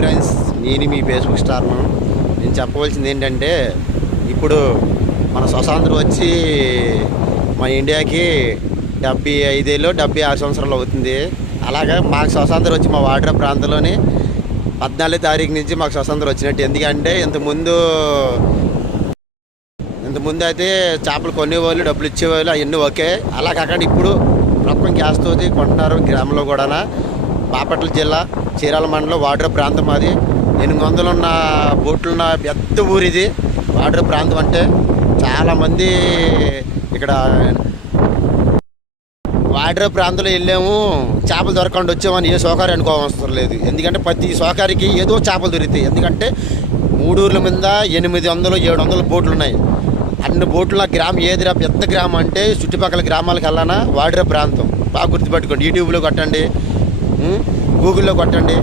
Friends, నేను మీ Facebook స్టార్ను. నేను చెప్పవలసింది ఏంటంటే, ఇప్పుడు మన స్వతంత్రం వచ్చి మన ఇండియాకి 75 సంవత్సరాలు అవుతుంది. అలాగే మాకు స్వతంత్రం వచ్చి మా వాడ్రా ప్రాంతంలోని 14 తారీఖు నుంచి మాకు స్వతంత్రం వచ్చినట్టు. ఎందుకంటే ఇంతకుముందు అయితే చేపలు కొనేవాళ్ళు, డబ్బులు ఇచ్చేవాళ్ళు, అవన్నీ ఓకే. అలా కాకుండా ఇప్పుడు రొక్కం గ్యాస్తో కొంటున్నారు. గ్రామంలో కూడా బాపట్ల జిల్లా చీరాల మండలం వాడ్రా ప్రాంతం. అది 800 ఉన్న బోట్లున్న పెద్ద ఊరు ఇది. వాడ్రా ప్రాంతం అంటే చాలామంది ఇక్కడ వాడ్రా ప్రాంతంలో వెళ్ళాము, చేపలు దొరకకుండా వచ్చామని ఏ సోకారి అనుకోవసరం లేదు. ఎందుకంటే ప్రతి సోకారికి ఏదో చేపలు దొరుకుతాయి. ఎందుకంటే 3 ఊర్ల మీద 800, 700 బోట్లు ఉన్నాయి. అన్ని బోట్ల గ్రామం ఏదిరా పెద్ద గ్రామం అంటే చుట్టుపక్కల గ్రామాలకు వెళ్ళానా వాడ్రా ప్రాంతం. బాగా గుర్తుపెట్టుకోండి. యూట్యూబ్లో కొట్టండి, గూగుల్లో కొట్టండి.